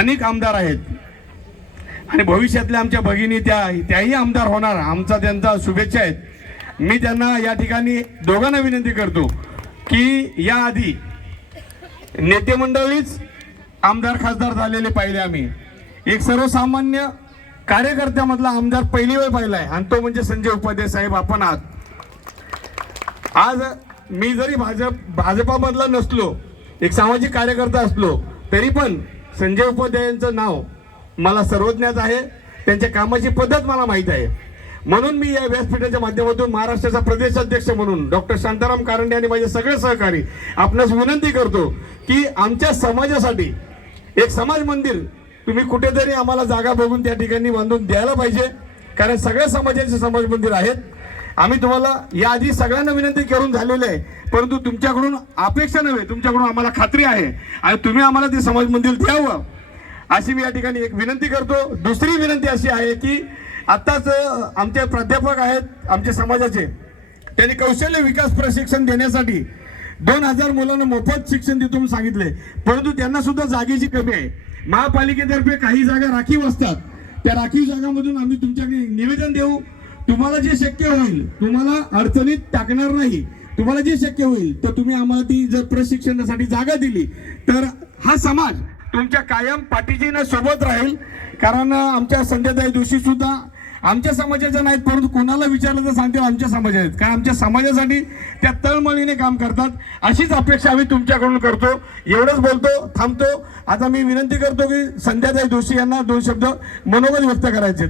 स्थानिक आमदार आहेत आणि भविष्यातल्या आमच्या भगिनी त्याही आमदार होणार, आमचा त्यांचा शुभेच्छा आहेत। मी त्यांना या ठिकाणी दोघांना विनंती करतो की याआधी नेते मंडळीच आमदार खासदार झालेले पाहिले आम्ही, एक सर्वसामान्य कार्यकर्त्यामधला आमदार पहिली वेळ पाहिलाय आणि तो म्हणजे संजय उपाध्याय साहेब आपण आहात। आज मी जरी भाजपामधला नसलो, एक सामाजिक कार्यकर्ता असलो, तरी पण संजय उपाध्यायांचं नाव मला सर्वज्ञात आहे, त्यांच्या कामाची पद्धत मला माहीत आहे। म्हणून मी या व्यासपीठाच्या माध्यमातून महाराष्ट्राचा प्रदेश अध्यक्ष म्हणून डॉक्टर शांताराम कारंडे आणि माझे सगळे सहकारी आपणास विनंती करतो की आमच्या समाजासाठी एक समाज मंदिर तुम्ही कुठेतरी आम्हाला जागा बघून त्या ठिकाणी बांधून द्यायला पाहिजे, कारण सगळ्या समाजाचे समाज मंदिर आहेत। आम्ही तुम्हाला याआधी सगळ्यांना विनंती करून झालेले आहे, परंतु तुमच्याकडून अपेक्षा नव्हे, तुमच्याकडून आम्हाला खात्री आहे आणि तुम्ही आम्हाला ते समाज मंदिर द्यावं अशी मी या ठिकाणी एक विनंती करतो। दुसरी विनंती अशी आहे की आत्ताच आमचे प्राध्यापक आहेत आमच्या समाजाचे, त्यांनी कौशल्य विकास प्रशिक्षण देण्यासाठी 2000 मुलांना मोफत शिक्षण देतो म्हणून सांगितले, परंतु त्यांना सुद्धा जागेची कमी आहे। महापालिकेतर्फे काही जागा राखीव असतात, त्या राखीव जागांमधून आम्ही तुमच्याकडे निवेदन देऊ, तुम्हाला जे शक्य होईल, तुम्हाला अडचणीत टाकणार नाही, तुम्हाला जे शक्य होईल तर तुम्ही आम्हाला ती जर प्रशिक्षणासाठी जागा दिली तर हा समाज तुमच्या कायम पाठीशीने सोबत राहील। कारण आमच्या संजयताई जोशी सुद्धा आमच्या समाजाच्या नाहीत, परंतु कोणाला विचारलं तर सांगते आमच्या समाज आहेत, कारण आमच्या समाजासाठी त्या तळमळीने काम करतात। अशीच अपेक्षा आम्ही तुमच्याकडून करतो। एवढंच बोलतो, थांबतो। आता मी विनंती करतो की संजयताई जोशी यांना 2 शब्द मनोगत व्यक्त करायचे।